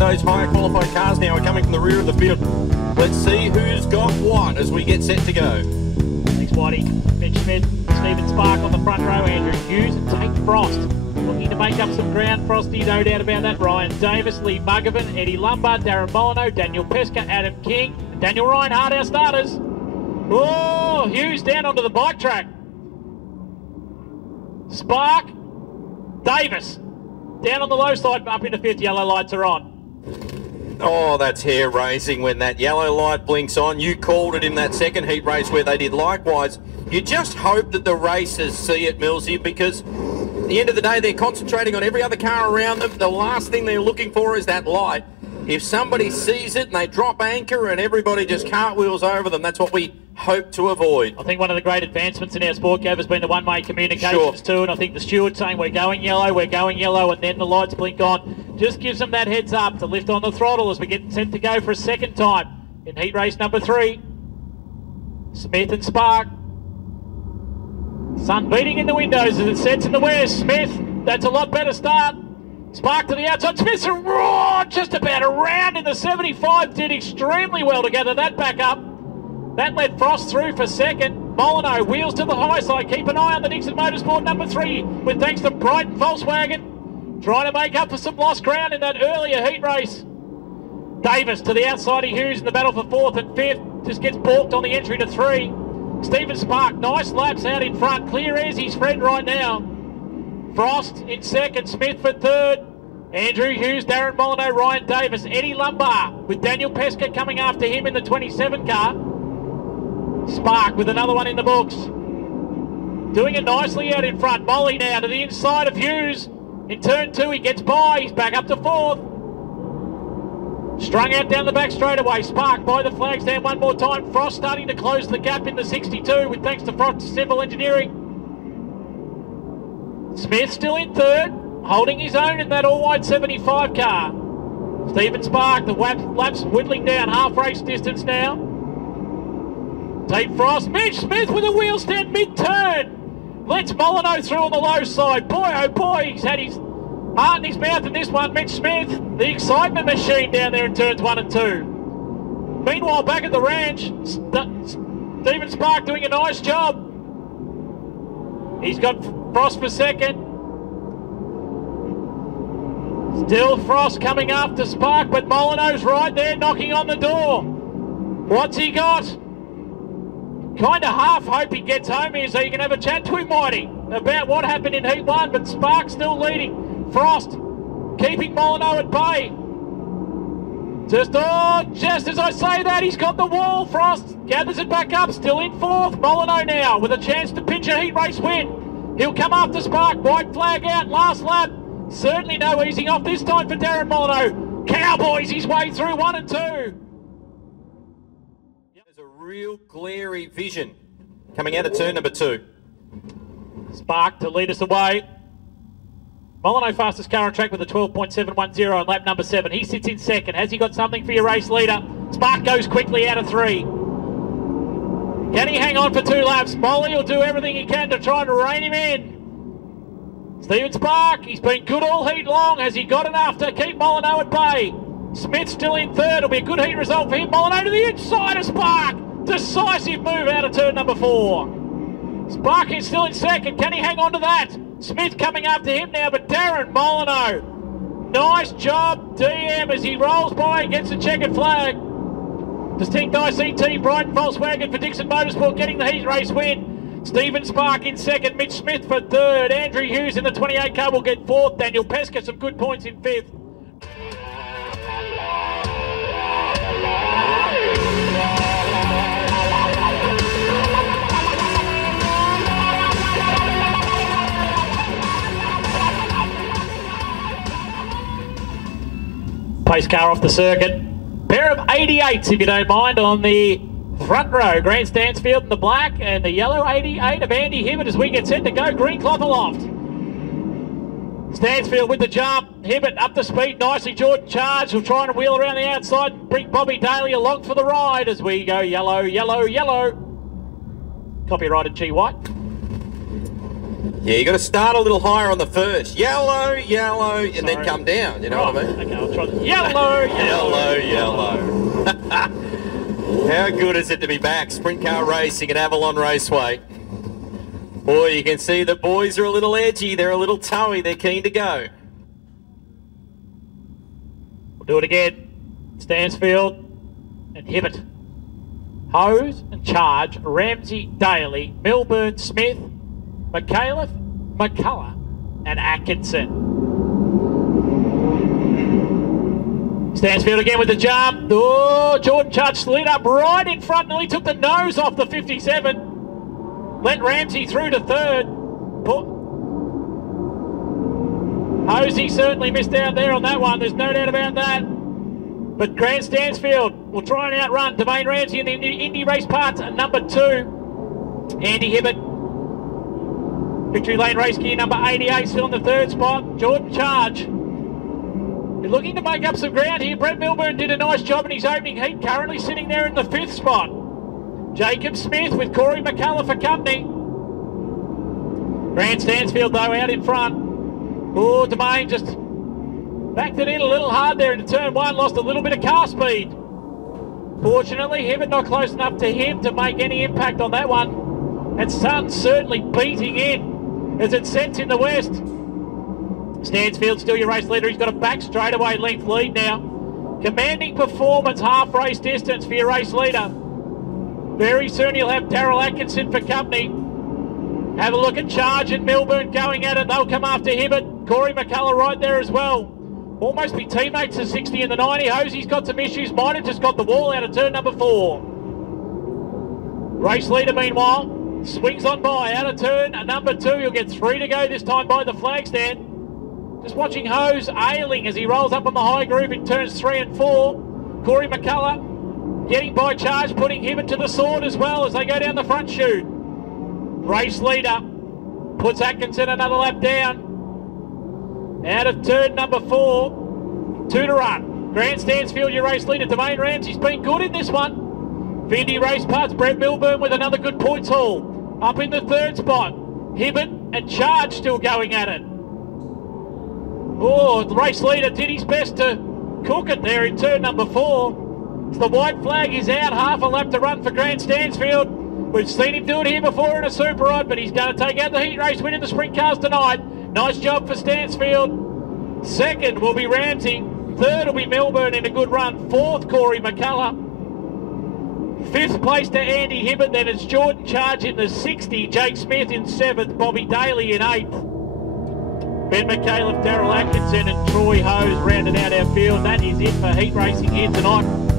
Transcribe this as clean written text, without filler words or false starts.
those higher qualified cars now are coming from the rear of the field. Let's see who's got what as we get set to go. Thanks, Whitey. Mitch Smith, Stephen Spark on the front row, Andrew Hughes and Tate Frost. Looking to make up some ground, Frosty, no doubt about that. Ryan Davis, Lee Muggervan, Eddie Lombard, Darren Molyneux, Daniel Pesca, Adam King, and Daniel Reinhardt, our starters. Oh, Hughes down onto the bike track. Spark, Davis, down on the low side, up into fifth, yellow lights are on. Oh, that's hair raising when that yellow light blinks on. You called it in that second heat race where they did likewise. You just hope that the racers see it, Millsy, because at the end of the day, they're concentrating on every other car around them. The last thing they're looking for is that light. If somebody sees it and they drop anchor and everybody just cartwheels over them, that's what we hope to avoid. I think one of the great advancements in our sport, Gav, has been the one-way communications too, and I think the steward saying we're going yellow, and then the lights blink on, just gives them that heads up to lift on the throttle as we get set to go for a second time in heat race number 3. Smith and Spark. Sun beating in the windows as it sets in the west. Smith, that's a lot better start. Spark to the outside. Smith's just about around in the 75. Did extremely well to gather that back up. That led Frost through for second. Molyneux wheels to the high side. Keep an eye on the Dixon Motorsport number 3 with thanks to Brighton Volkswagen. Trying to make up for some lost ground in that earlier heat race. Davis to the outside of Hughes in the battle for 4th and 5th. Just gets balked on the entry to 3. Stephen Spark, nice laps out in front. Clear as his friend right now. Frost in second, Smith for 3rd. Andrew Hughes, Darren Molyneux, Ryan Davis, Eddie Lombard with Daniel Pesca coming after him in the 27 car. Spark with another one in the books. Doing it nicely out in front. Molly now to the inside of Hughes. In turn 2 he gets by, he's back up to 4th. Strung out down the back straightaway. Spark by the flag stand one more time. Frost starting to close the gap in the 62 with thanks to Frost Civil Engineering. Smith still in 3rd, holding his own in that all-white 75 car. Stephen Spark, the laps whittling down half race distance now. Tate Frost, Mitch Smith with a wheel stand mid-turn. Lets Molyneux through on the low side. Boy, oh boy, he's had his heart in his mouth in this one. Mitch Smith, the excitement machine down there in turns 1 and 2. Meanwhile, back at the ranch, Stephen Spark doing a nice job. He's got Frost for second. Still Frost coming after Spark, but Molyneux's right there knocking on the door. What's he got? Kind of half hope he gets home here so you can have a chat to him, Mighty, about what happened in Heat 1, but Spark still leading. Frost keeping Molyneux at bay. Just as I say that, he's got the wall. Frost gathers it back up, still in 4th. Molyneux now with a chance to pinch a heat race win. He'll come after Spark, white flag out, last lap. Certainly no easing off this time for Darren Molyneux. Cowboys his way through 1 and 2. There's a real glary vision coming out of turn number 2. Spark to lead us away. Molyneux fastest car on track with a 12.710 on lap number 7. He sits in second. Has he got something for your race leader? Spark goes quickly out of 3. Can he hang on for 2 laps? Molly will do everything he can to try and rein him in. Stephen Spark, he's been good all heat long. Has he got enough to keep Molyneux at bay? Smith still in 3rd. It'll be a good heat result for him. Molyneux to the inside of Spark. Decisive move out of turn number 4. Spark is still in second. Can he hang on to that? Smith coming after him now, but Darren Molyneux. Nice job, DM, as he rolls by and gets a checkered flag. Distinct ICT, Brighton Volkswagen for Dixon Motorsport getting the heat race win. Stephen Spark in second, Mitch Smith for 3rd. Andrew Hughes in the 28 car will get 4th. Daniel Pesca some good points in 5th. Pace car off the circuit. Pair of 88s, if you don't mind, on the front row. Grant Stansfield in the black and the yellow 88 of Andy Hibbert as we get set to go. Green cloth aloft. Stansfield with the jump. Hibbert up to speed nicely. Jordan Charge will try and wheel around the outside and bring Bobby Daly along for the ride as we go yellow, yellow, yellow. Copyrighted G. White. Yeah, you got to start a little higher on the first. Yellow, yellow, and then come down. You know what I mean? Okay, I'll try the yellow, Yellow, yellow. How good is it to be back? Sprint car racing at Avalon Raceway. Boy, you can see the boys are a little edgy. They're a little toey. They're keen to go. We'll do it again. Stansfield and Hibbett. Hose and Charge, Ramsey, Daly, Milburn, Smith, McAuliffe, McCullough and Atkinson. Stansfield again with the jump. Oh, Jordan Charge slid up right in front, nearly took the nose off the 57. Let Ramsey through to third. Hosey certainly missed out there on that one, there's no doubt about that. But Grant Stansfield will try and outrun Dwayne Ramsey in the Indy Race Parts at number 2. Andy Hibbett. Victory Lane Race Gear number 88 still in the third spot. Jordan Charge. They're looking to make up some ground here. Brett Milburn did a nice job in his opening heat, currently sitting there in the 5th spot. Jacob Smith with Corey McCullough for company. Grant Stansfield though out in front. Oh, Dwayne just backed it in a little hard there into turn 1, lost a little bit of car speed. Fortunately, Hibbett not close enough to him to make any impact on that one. And Sun certainly beating in as it sets in the west. Stansfield still your race leader. He's got a back straightaway length lead now. Commanding performance, half race distance for your race leader. Very soon you'll have Darryl Atkinson for company. Have a look at Charge and Milburn going at it. They'll come after Hibbett. Corey McCullough right there as well. Almost be teammates to 60 and the 90. Hosey's got some issues. Might have just got the wall out of turn number 4. Race leader, meanwhile, swings on by out of turn number 2. He'll get 3 to go this time by the flag stand. Just watching Hose ailing as he rolls up on the high groove in turns 3 and 4. Corey McCullough getting by Charge, putting Hibbett to the sword as well as they go down the front chute. Race leader puts Atkinson another lap down. Out of turn number 4, 2 to run. Grant Stansfield, your race leader. Dwayne Ramsey's been good in this one. Indy Race Parts, Brett Milburn with another good points haul. Up in the 3rd spot. Hibbett and Charge still going at it. Oh, the race leader did his best to cook it there in turn number 4. The white flag is out, half a lap to run for Grant Stansfield. We've seen him do it here before in a super rod, but he's going to take out the heat race win in the sprint cars tonight. Nice job for Stansfield. 2nd will be Ramsey. 3rd will be Milburn in a good run. 4th, Corey McCullough. 5th place to Andy Hibbett. Then it's Jordan Charge in the 60. Jake Smith in 7th. Bobby Daly in 8th. Ben McAuliffe, Darryl Atkinson and Troy Hose rounded out our field. That is it for heat racing here tonight.